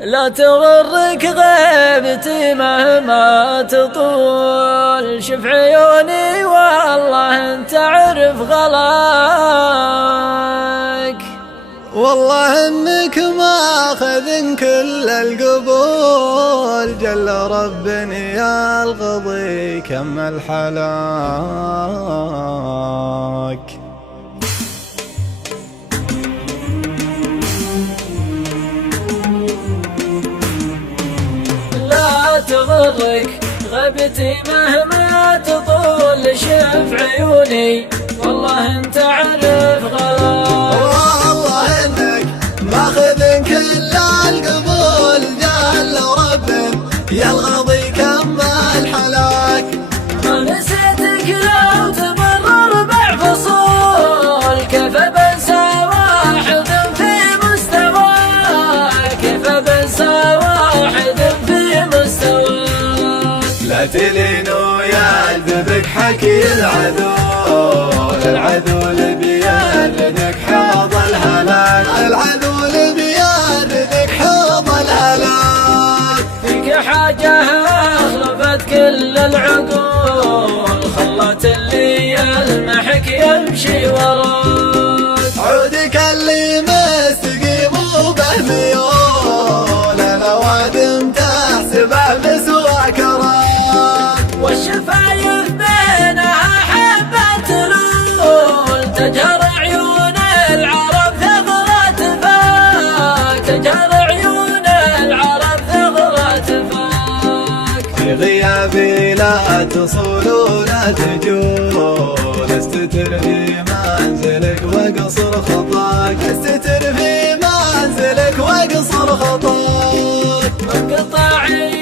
لا تغرك غيبتي مهما تطول، شف عيوني والله انت عرف غلاك. والله انك ماخذ كل القبول، جل رب يا الغضي كمل حلاك. لا تغرك غيبتي مهما تطول، شف عيوني والله انت عرف غلاك. والله انك ماخذ كل القبول، جل رب يا الغضي كمل حلاك. ما نسيتك لو تمر 4 فصول، كيف بنسى واحد في مستواك، كيف بنسى واحد في مستواك. لا تلين ويعذبك حكي العدو اللي بيردك حوض الهلاك، العدو اللي بيردك حوض الهلاك. فيك حاجة أخلفت كل العقول، خلت اللي يلمحك يمشي وراك. عودك اللي مستقيم وبه ميول، الأوادم تحسبه مسواك راك. والشفايف بينها حبة تلول، تجهر عيون العرب ثغرة فاك، تجهر عيون العرب ثغرة فاك. في غيابي لا تصول ولا تجول، استتر في منزلك واقصر خطاك، استتر في منزلك واقصر خطاك. انقطاعي